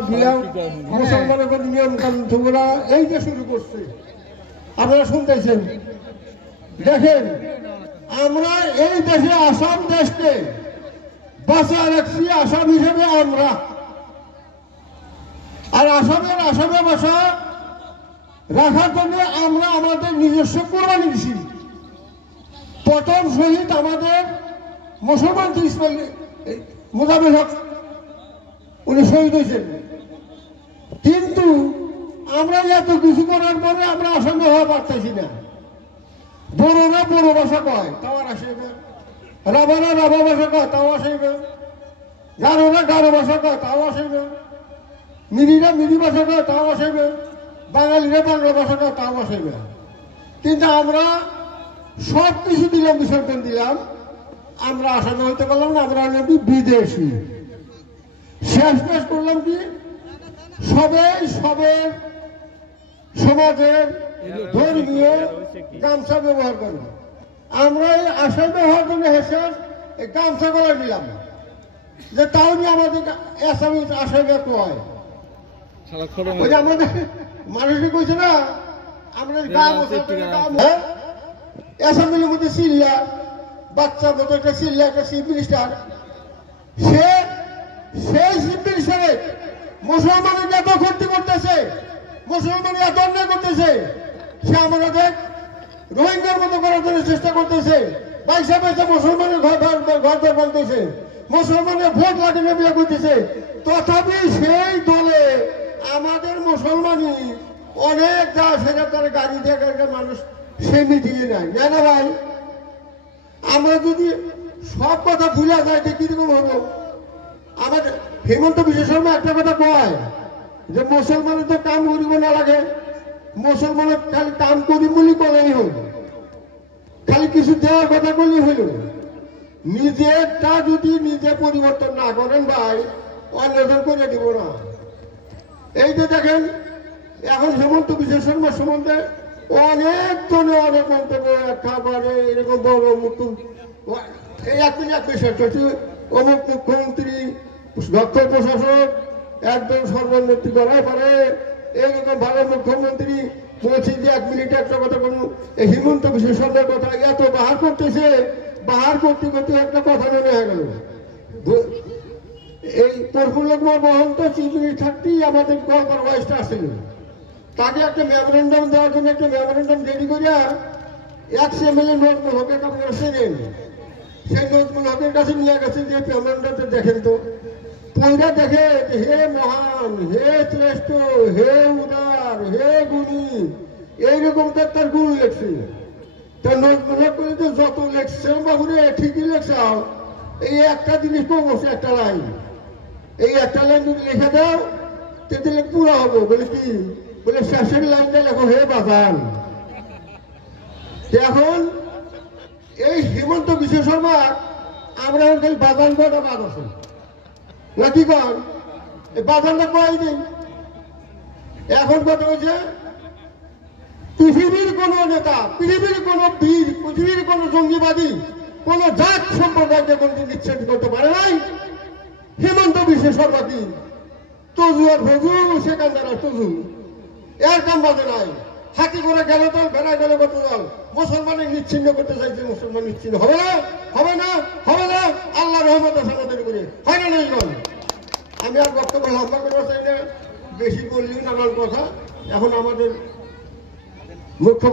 মুসলমানের নিয়ম কানুন এই যে শুরু করছে আপনারা শুনতেছেন। দেখেন আমরা এই দেশে আসাম দেশকে বাঁচায় রাখছি আসাম হিসেবে আমরা, আর আসামে বাসা রাখার জন্য আমরা আমাদের নিজস্ব কোরবানি দিছি। প্রথম শহীদ আমাদের মুসলমান ইসমাইল মোজাম্মেল হক, উনি শহীদ হয়েছেন। কিন্তু আমরা এত কিছু করার পরে আমরা আসামে হওয়া পারতেছি না। বড়রা বড় ভাষা কয় তাও আর আসবে, রাবারা রাবা ভাষা কয় তাও আসবে, গারোরা গারো ভাষা কয় তাও আসবে, মিরিরা মিরি ভাষা কয় তাও আসবে, বাঙালিরা বাংলা ভাষা কয় তাও আসবে। কিন্তু আমরা সব কিছু দিলাম, বিসর্জন দিলাম, আমরা আসামে হইতে পারলাম না। আমরা নাকি বিদেশি। শেষ করলাম কি সবের সমাজের ধর্মীয় গামছা ব্যবহার করি। আমরা এই আসামে হওয়ার জন্য হেসে এই গামছা করে নিলাম, যে তাও নিয়ে আমাদের আসামিস আসামে কয় আমাদের মানুষকে কইছে না আমাদের অ্যাসেম্বলির মধ্যে চিল্লা বাচ্চার মতো একটা চিল্লা একটা চিফ মিনিস্টার, সেই চিফ মিনিস্টারে মুসলমানের এত ক্ষতি করতেছে, মুসলমান এত অন্যায় করতেছে, সে আমাদের রোহিঙ্গার মতো করার জন্য চেষ্টা করতেছে। পয়সা মুসলমানের ঘর বলতেছে, মুসলমানের ভোট লাগানো বিয়ে করতেছে। তথাপি সেই দলে আমাদের মুসলমানই অনেক যা সেটা তার গাড়ি দিয়ে মানুষ সে মিটিয়ে নেয় না ভাই। আমরা যদি সব কথা ভুলে যায় যে কিরকম হবো। আমাদের হেমন্ত বিশ্ব শর্মা একটা কথা কয় যে মুসলমানের তো কাম করিব না লাগে, মুসলমানের খালি কাম করি বলি কলেই হল, খালি কিছু দেওয়ার কথা বলি হইল। নিজেরটা যদি নিজে পরিবর্তন না করেন ভাই, অন্যজন করে দিব না। এই যে দেখেন এখন হেমন্ত বিশ্ব শর্মার সম্বন্ধে অনেক জনে অনেক মন্তব্য খাবারে এরকম বড় অমুক মুখ্যমন্ত্রী দক্ষ প্রশাসক একদম সর্বোন্নতি করাই পারে, এইরকম ভালো মুখ্যমন্ত্রী বলছি যে 1 মিনিটে একটা কথা বলুন। এই হিমন্ত বিশ্ব শর্মার কথা এত বাহার করতেছে, বাহার করতে করতে একটা কথা মনে হয়ে গেল। এই প্রফুল্ল কুমার মহন্ত চিফ মিনিস্টারটি আমাদের কলকাতার ওয়াইসটা আসছিল, তাকে একটা মেমোরেন্ডাম দেওয়ার জন্য একটা মেমোরেন্ডাম রেডি করিয়া এক্স-এমএলএ নজরুল হকের আপনারা চেনেন, সেই নজরুল হকের কাছে নিয়ে গেছে যে মেমোরেন্ডামটা দেখেন তো। পয়লা দেখে হে মহান, হে শ্রেষ্ঠ, হে উদার, হে গুণী, এইরকম তার গুণ লেখছে। তা নজরুল হক করে তো যত লেখছে বাবুরে ঠিকই লেখছাও, এই একটা জিনিস বলছে একটা লাইন, এই একটা লাইন যদি লিখে দাও তাহলে পুরো হবো। বলে কি বলে শেষের লাইনটা লেখো হে বাজান। এখন এই হেমন্ত বিশ্ব শর্মা আমরা খালি বাজান কয়টা বাদ আছে নাকি কন, এই বাজানটা কয় দিন। এখন কথা হচ্ছে পৃথিবীর কোন নেতা, পৃথিবীর কোন বীর, পৃথিবীর কোন জঙ্গিবাদী কোন জাত সম্প্রদায়কে কোনদিন নিচ্ছেদ করতে পারে নাই। হেমন্ত বিশ্ব শর্মা কি তজু আর ভজু সেখানকার তজু এর কাম বাজে নাই। হাতি করে গেল তো বেড়া গেল কত দল, মুসলমানের নিচ্ছিন্ন করতে চাইছে, মুসলমান নিচ্ছিন্ন হবে না, হবে না, হবে না। আল্লাহ রহমত আমাদের করে হয় না নেই বল। আমি আর বক্তব্য লম্বা করতে চাই না, বেশি বললি নানান কথা। এখন আমাদের মুখ্য